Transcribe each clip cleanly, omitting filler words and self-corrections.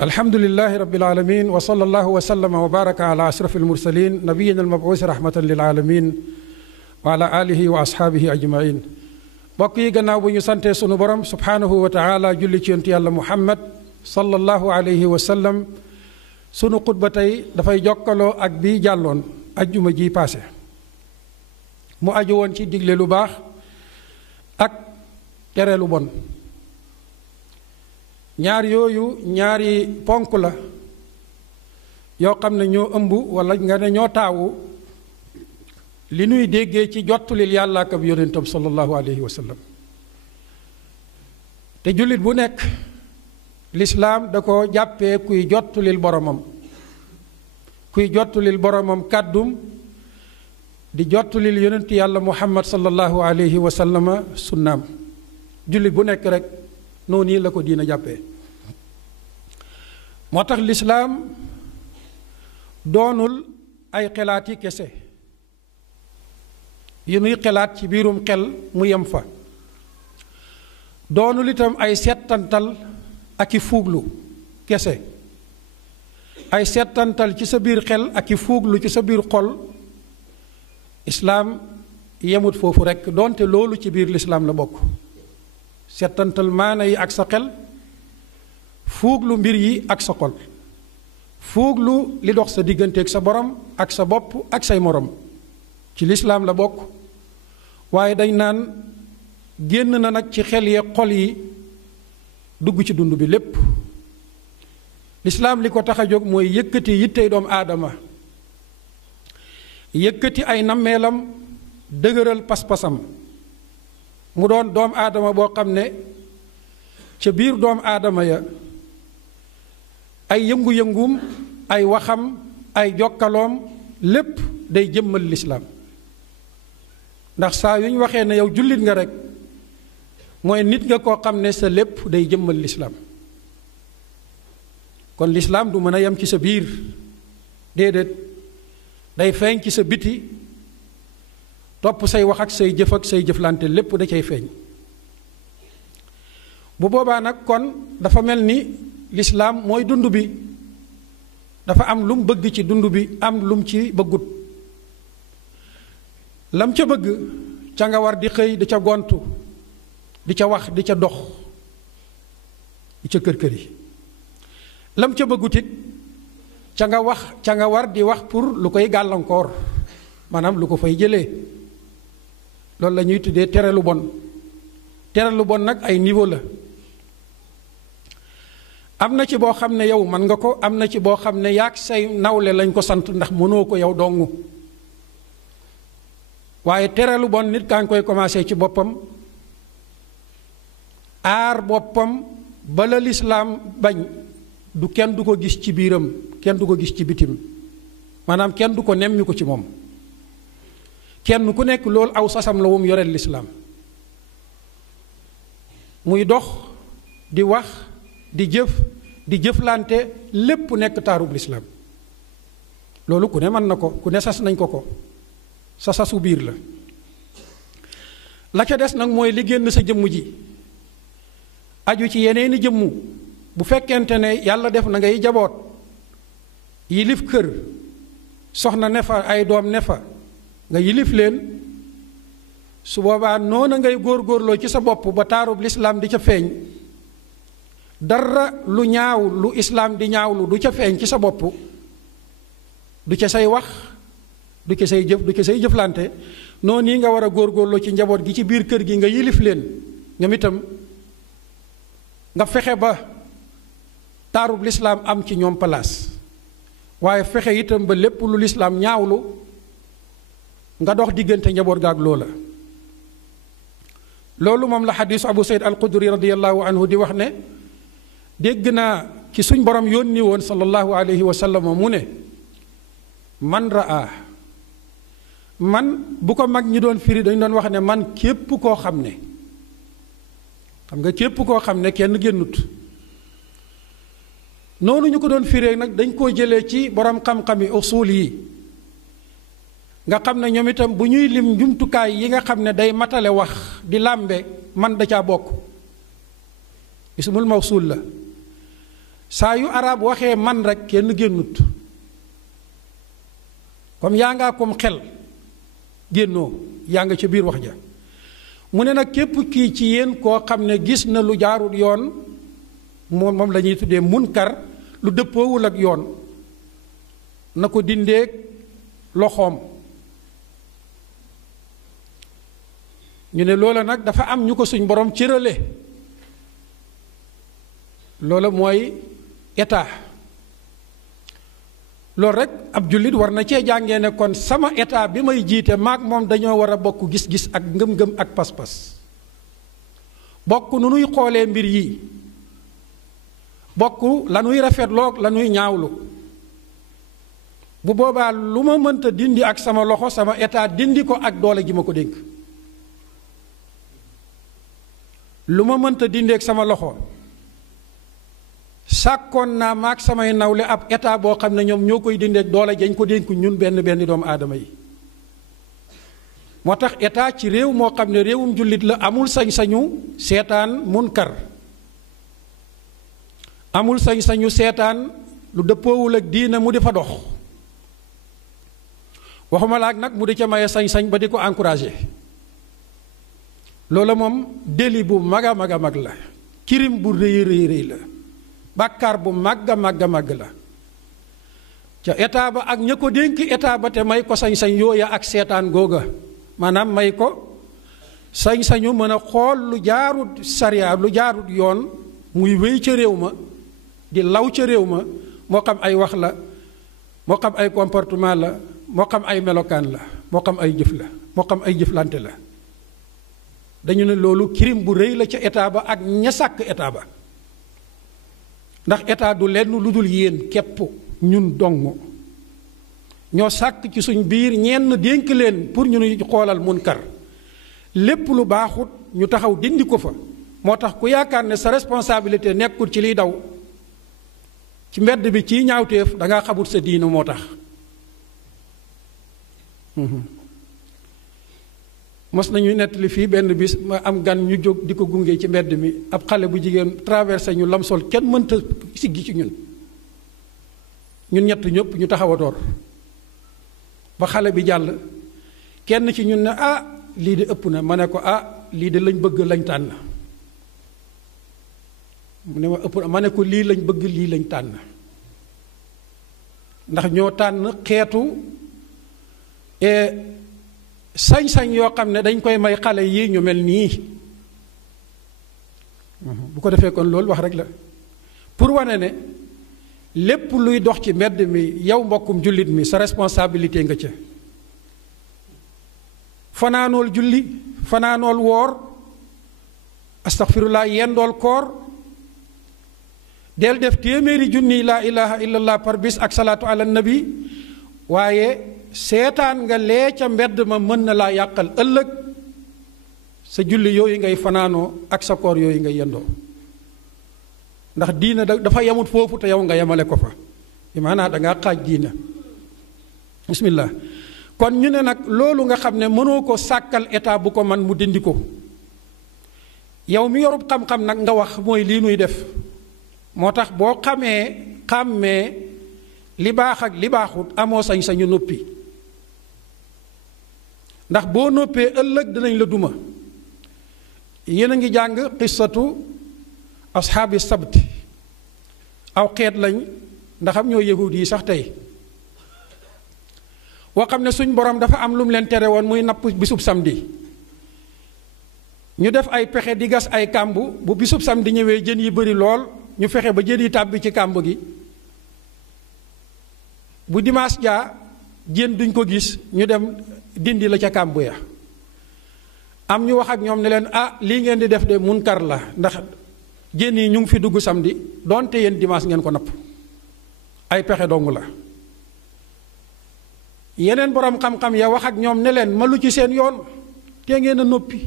alhamdulillahi rabbil alamin wa sallallahu wa sallama wa baraka ala ashrafil mursalin nabiyina al-mab'uusi rahmatan lil alamin wa ala alihi wa ashaabihi ajmain. mbokk yi, gannaaw bu ñu santee sunu borom subhaanahu wa taala julli ci yonent yàlla muhammad sallallahu alayhi wa sallam, sunu xutba tey dafay jokkaloo ak bii jàlloon ajjuma ji paase. mu aju woon ci digle lu baax ak tere lu bon. ñaar yooyu ñaari ponk la yoo xam ne ñoo ëmb wala nga ne ñoo taawu li nuy déggee ci jottulil yàlla ak ab yonentam sallallahu alayhi wa sallam. te jullit bu nekk lislaam da ko jàppee kuy jottulil boromam, kuy jottulil boromam kàddum, di jottulil yonent yàlla muhammad sallallahu alayhi wa sallama sunnaam. jullit bu nekk rek noonu la ko diina jàppee. moo tax lislaam doonul ay xelaati kese yu nuy xelaat ci biirum xel mu yem fa. doonul itam ay settantal ak i fuuglu kese, ay settantal ci sa biir xel ak i fuuglu ci sa biir xol. islaam yemut foofu rekk, doonte loolu ci biir lislaam la bokk. settantal maana yi ak sa xel, fuuglu mbir yi ak sa xol, fuuglu li dox sa digganteeg sa borom ak sa bopp ak say morom, ci lislaam la bokk. waaye dañ naan génn na nag ci xel yee xol yi dugg ci dund bi lépp. lislaam li ko tax a jóg mooy yëkkati yittey doomu aadama, yëkkati ay nammeelam, dëgëral pas-pasam, mu doon doomu aadama boo xam ne ca biir doomu aadama ya ay yëngu-yëngum, ay waxam, ay jokkaloom lépp day jëmmal lislaam. ndax saa yu ñu waxee ne yow jullit nga rek mooy nit nga koo xam ne sa lépp day jëmmal lislaam. kon lislaam du mën a yem ci sa biir, déedéet, day feeñ ci sa biti, topp say wax ak say jëf ak say jëflante lépp da cay feeñ. bu boobaa nag kon dafa mel ni lislaam mooy dund bi, dafa am lu mu bëgg ci dund bi, am lu mu ci bëggut. lam ca bëgg ca nga war di xëy di ca gontu, di ca wax, di ca dox, di ca kër-kër yi. lam ca bëggut it ca nga war di wax pour lu koy gàllankoor, maanaam lu ko fay jëlee. loolu la ñuy tuddee tere lu bon. tere lu bon nag ay niveau la. am na ci boo xam ne yow mën nga ko, am na ci boo xam ne yaag say nawle lañ ko sant ndax mënoo ko yow dongu. waaye tere lu bon nit kaa ngi koy commencé ci boppam, aar boppam bala lislaam bañ du kenn du ko gis ci biiram, kenn du ko gis ci bitim, maanaam kenn du ko nemmi ko ci moom. kenn ku nekk loolu aw sasam la wum yoreel lislaam. muy dox, di wax, di jëf, di jëflante, lépp nekk taarub lislaam. loolu ku ne mën na ko, ku ne sas nañ ko sa sasu biir la. la ca des nag mooy li génn sa jëmm ji aju ci yeneeni jëmmu. bu fekkente ne yàlla def na ngay jaboot, yilif kër, soxna ne fa, ay doom ne fa, nga yilif leen, su boobaa noona ngay góor-góorloo ci sa bopp ba taarub lislaam di ca feeñ. dara lu ñaaw lu islaam di ñaawlu du ca feeñ ci sa bopp, du ca say wax, du ca say jëf, du ca say jëflante. noonu yi nga war a góor-góorloo ci njaboot gi ci biir kër gi nga yilif leen, ñoom itam nga fexe ba taarub lislaam am ci ñoom palaas. waaye fexe itam ba lépp lu lislaam ñaawlu nga dox diggante njaboot gaag loola. loolu moom la xadiisu abu sayd al xudri radiallahu anhu di wax ne dégg naa ci suñ borom yónni woon sallallahu alayhi wa sallam mu ne man raa, man bu ko mag ñi doon firi dañu doon wax ne man képp koo xam ne, xam nga képp koo xam ne kenn génnut. noonu ñu ko doon firee nag dañ koo jëlee ci borom xam-xami usul yi, nga xam ne ñoom itam bu ñuy lim jumtukaay yi nga xam ne day matale wax di làmbe, man da caa bokk. ismul mawsul la. saa yu arab waxee man rek kenn génnut comme yaa ngaa kom xel génnoo yaa nga ca biir wax ja mu ne nag képp kii ci yéen koo xam ne gis na lu jaarut yoon moom la ñuy tuddee munkar lu dëppoowul ak yoon na ko dindeeg loxoom. ñu ne loola nag dafa am ñu ko suñ borom cërale loola mooy état loolu rek ab jullit war na cee jàngee ne kon sama état bi may jiite maag moom dañoo war a bokk gis-gis ak ngëm-ngëm ak pas-pas bokk nu nuy xoolee mbir yi bokk la nuy rafetloog la nuy ñaawlu bu boobaa lu ma mënta dindi ak sama loxo sama état dindi ko ak doole ji ma ko dénk lu ma mënta dindi ak sama loxo sàkkoon naa maag samay nawle ab état boo xam ne ñoom ñoo koy dindi ak doole jañ ko dénk ñun benn doomu aadama yi moo tax état ci réew moo xam ne réewum jullit la amul sañ-sañu seetaan munkar amul sañ-sañu seetaan lu dëppoowul ak diina mu di fa dox waxuma laak nag mu di ca maye sañ-sañ ba di ko encouragé loola moom délit bu mag a mag a mag la kirim bu rëy rëy la bàkkaar bu màgg a màgg la ca état ba ak ña ko dénk état ba te may ko sañ-sañ yooya ak seetaan googa maanaam may ko sañ-sañu mën a xool lu jaarut sariya lu jaarut yoon muy wéy ca réew ma di law ca réew ma moo xam ay wax la moo xam ay comportement la moo xam ay melokaan la moo xam ay jëf la moo xam ay jëflante la dañu ne loolu crime bu rëy la ca état ba ak ña sàkk état ba ndax état du lenn lu dul yéen képp ñun dong ñoo sàkk ci suñ biir ñenn dénk leen pour ñu nuy xoolal munkar lépp lu baaxut ñu taxaw dindi ko fa moo tax ku yaakaar ne sa responsabilité nekkul ci liy daw ci mbedd bi ciy ñaawteef dangaa xamut sa diina moo tax mos nañu nettali fii benn bis ma am gan ñu jóg di ko gunge ci mbedd mi ab xale bu jigéen traversé ñu lam sol kenn mënta siggi ci ñun ñett ñëpp ñu taxaw a door ba xale bi jàll kenn ci ñun ne ah lii de ëpp na ma ne ko ah lii de lañ bëgg lañ tànn mu ne ma ëpp na ma ne ko lii lañ bëgg lii lañ tànn ndax ñoo tànn xeetu sañ-sañ yoo xam ne dañ koy may xale yi ñu mel nii bu ko defee kon loolu wax rek la pour wane ne lépp luy dox ci mbedd mi yow mbokkum jullit mi sa responsabilité nga ca fanaanool julli fanaanool woor astaghfirullah yendool koor del def téeméeri junni laa ilaha illallah par bis ak salaatu ala nabi waaye seetaan nga lee ca mbedd ma mën na laa yàqal ëllëg sa julli yooyu ngay fanaanoo ak sa koor yooyu ngay yendoo ndax diina dafa yamut foofu te yow nga yemale ko fa maanaam dangaa xaaj diina bismillah kon ñu ne nag loolu nga xam ne mënoo ko sàkkal état bu ko man mu dindi ko yow mi yorub xam-xam nag nga wax mooy lii nuy def moo tax boo xàmmee li baax ak li baaxut amoo sañ-sañu noppi ndax boo noppee ëllëg dinañ la duma yéen a ngi jàng qissatu ashaabi sabt aw xeet lañ ndax am ñoo yahud yi sax tey woo xam ne suñ borom dafa am lu mu leen tere woon muy napp bisub samedi ñu def ay pexe di gas ay kàmb bu bisub samedi ñëwee jën yi bari lool ñu fexe ba jën yi tàbbi ci kàmb gi bu dimanche jaa jën duñ ko gis ñu dem dindi la ca kàmb ya am ñu wax ak ñoom ne leen ah lii ngeen di def de munkar la ndax jën yi ñu ngi fi dugg samedi donte yéen dimanche ngeen ko napp ay pexe dong la yeneen borom xam-xam ya wax ak ñoom ne leen ma lu ci seen yoon te ngeen a noppi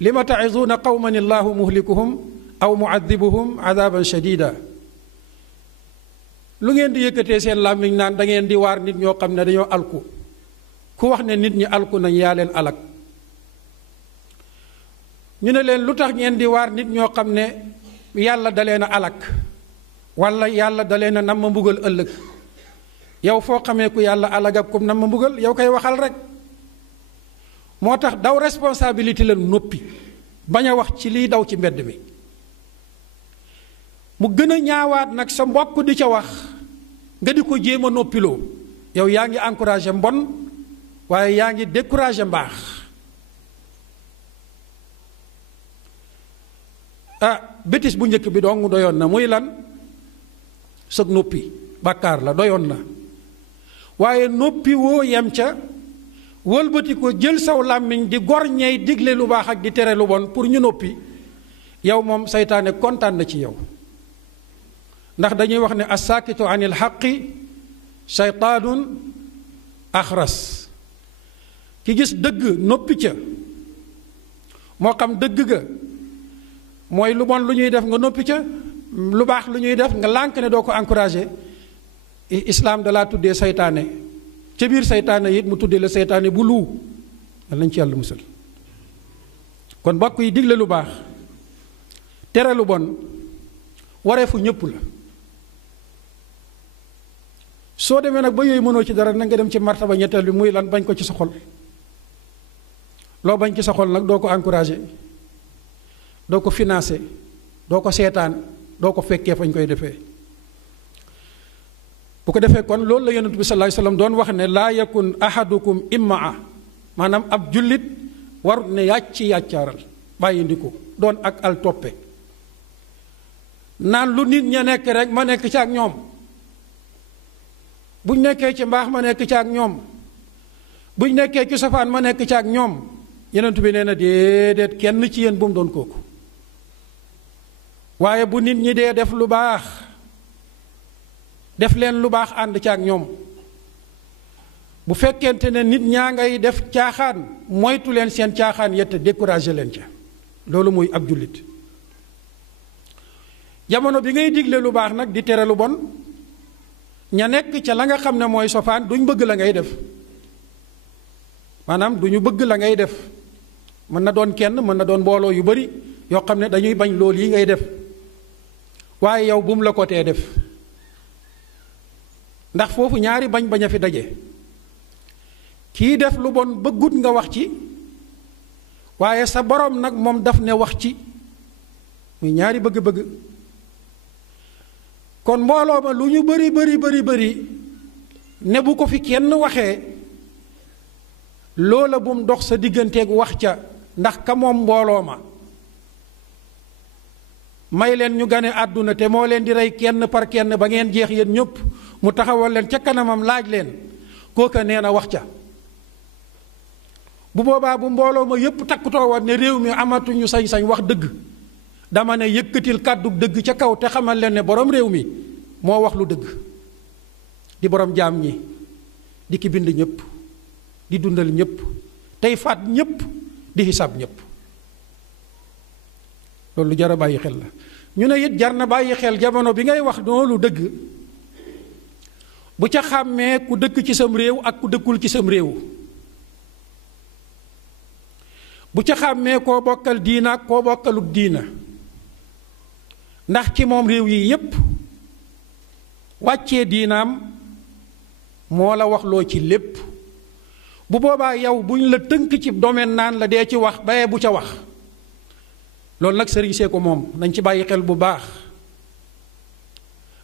lima ta'izuuna qawman illahu muhlikuhum aw mu'adhibuhum adaban shadida lu ngeen di yëkkatee seen làmmiñ naan da ngeen di waar nit ñoo xam ne dañoo alku ku wax ne nit ñi alku nañ yaa leen alak ñu ne leen lu tax ngeen di waar nit ñoo xam ne yàlla da leen a alak walla yàlla da leen a nam ma mbugal ëllëg, yow foo xamee ku yàlla alag ak kum nam ma mbugal, yow koy waxal rek. moo tax daw responsabilité la noppi bañ a wax ci liy daw ci mbedd mi. mu gën a ñaawaat nag sa mbokk di ca wax nga di ko jéem a noppiloo, yow yaa ngi encouragé mbon waaye yaa ngi découragé mbaax. bétis bu njëkk bi dong doyoon na, muy lan? sëg noppi bàkkaar la, doyoon na. waaye noppi woo yem ca, wëlbati ko jël saw làmmiñ di gor ñey digle lu baax ak di tere lu bon pour ñu noppi, yow moom seytaane kontaan na ci yow. ndax dañuy wax ne assaakitu anil xaqi seytaanun axras. ki gis dëgg noppi ca, moo xam dëgg ga mooy lu bon lu ñuy def nga noppi ca, lu baax lu ñuy def nga lànk ne doo ko encouragé, islaam dalaa tuddee seytaane. ca biir seytaane it mu tuddee la seytaane bu luu. dal nañ ci yàlla musal. kon mbokk yi, digle lu baax tere lu bon wareefu ñépp la. soo demee nag ba yooyu mënoo ci dara nag nga dem ci martaba ñetteel bi, muy lan? bañ ko ci sa xol. loo bañ ci sa xol nag doo ko encouragé, doo ko financé, doo ko seetaan, doo ko fekkee fañ koy defee. bu ko defee kon loolu la yonent bi sallallahu alayhi wasallam doon wax ne laa yakun ahadukum immaa, maanaam ab jullit warut ne yàccaaral bàyyi ndiku doon ak al toppe naan lu nit ña nekk rek ma nekk ci ak ñoom, buñ nekkee ci mbaax ma nekk ci ak ñoom, buñ nekkee ci safaan ma nekk ci ak ñoom. yonent bi nee na déedéet, kenn ci yéen bu mu doon kooku. waaye bu nit ñi dee def lu baax, def leen lu baax ànd ci ak ñoom. bu fekkente ne nit ñaa ngay def caaxaan, moytu leen seen caaxaan yette découragé leen ca. loolu muy ab jullit. jamono bi ngay digle lu baax nag di tere lu bon, ña nekk ca la nga xam ne mooy sofaan duñ bëgg la ngay def. maanaam duñu bëgg la ngay def. mën na doon kenn, mën na doon mbooloo yu bari yoo xam ne dañuy bañ loolu yi ngay def, waaye yow bu mu la ko tee def. ndax foofu ñaari bañ a fi daje. kii def lu bon bëggut nga wax ci, waaye sa borom nag moom daf ne wax ci, muy ñaari bëgg-bëgg. kon mbooloo ma lu ñu bari ne bu ko fi kenn waxee, loola bu mu dox sa digganteeg wax ca, ndax ka moom mbooloo ma may leen ñu gane àdduna te moo leen di rey kenn par kenn ba ngeen jeex yéen ñëpp, mu taxawal leen ca kanamam laaj leen, kooka nee na wax ca. bu boobaa bu mbooloo ma yépp takkutoo woon ne réew mi amatuñu sañ-sañ wax dëgg, dama ne yëkkatil kàddu dëgg ca kaw te xamal leen ne borom réew mi moo wax lu dëgg, di borom jaam ñi, di ki bind ñépp, di dundal ñépp, tey faat ñépp, di xisaab ñépp. loolu lu jar a bàyyi xel la. ñu ne it jar na bàyyi xel jamono bi ngay wax loolu dëgg, bu ca xàmmee ku dëkk ci sam réew ak ku dëkkul ci sam réew, bu ca xàmmee koo bokkal diina ak koo bokkalub diina. ndax ci moom réew yi yépp wàccee diinaam moo la wax loo ci lépp. bu boobaa yow buñ la tënk ci domaine naan la dee ci wax bayee bu ca wax. loolu nag sëriñ see ko moom, nañ ci bàyyi xel bu baax.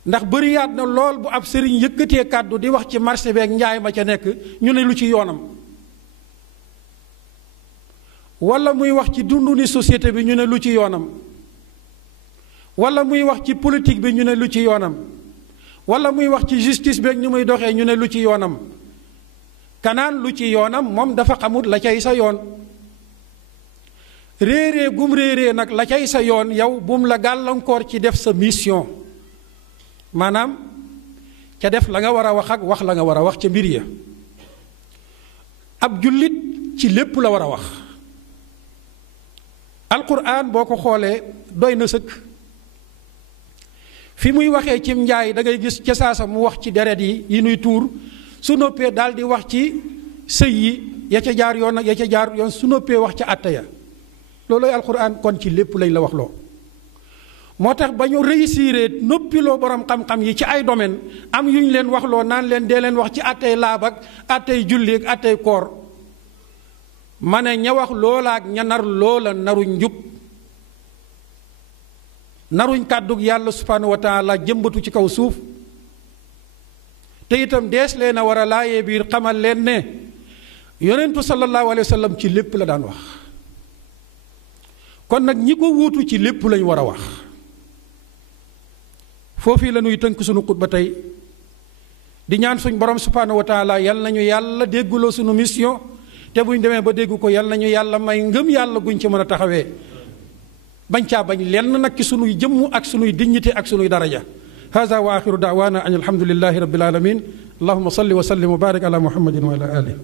ndax bëriyaat na lool bu ab sëriñ yëkkatee kàddu di wax ci marché beeg njaay ma ca nekk, ñu ne lu ci yoonam. wala muy wax ci dundu ni société bi, ñu ne lu ci yoonam. wala muy wax ci politique bi, ñu ne lu ci yoonam. wala muy wax ci justice beeg ni muy doxee, ñu ne lu ci yoonam. kanaan lu ci yoonam moom dafa xamut la cay sa yoon. réeree gum réeree nag la cay sa yoon, yow bum la gàllankoor ci def sa mission. maanaam ca def la nga war a wax ak wax la nga war a wax ca mbir ya. ab jullit ci lépp la war a wax. alquran boo ko xoolee doy na sëkk. fi muy waxee cim njaay da ngay gis ca saasa mu wax ci deret yi nuy tuur, su noppee daal di wax ci sëy yi ya ca jaar yoon ak ya ca jaar yoon, su noppee wax ca àtte ya. loolooy alquran. kon ci lépp lañ la wax loo. moo tax ba ñu réussir noppiloo borom xam-xam yi ci ay domaine am yu ñu leen waxloo naan leen dee leen wax ci attey laab ak attey julli ak attey koor ma ne ña wax loola ak ña nar loola naruñ njub naruñ kàddug yàlla subhanahu wa taala jëmbatu ci kaw suuf te itam dees leen a war a laayee biir xamal leen ne yonentu sallallahu alayhi wa sallam ci lépp la daan wax kon nag ñi ko wuutu ci lépp lañ war a wax foofii la ñuy tënk sunu xutba tey di ñaan suñ borom subhanahu wa taala yal nañu yàlla dégguloo sunu mission te buñ demee ba dégg ko yal nañu yàlla may ngëm yàlla guñ ci mën a taxawee bañ caa bañ lenn nag ci sunuy jëmm ak sunuy dignité ak sunuy daraja hada wa axiru daawaana an alhamdulillahi rabbil alamin allahuma salli wa sallim wa barik ala muhammadin wa ala alihi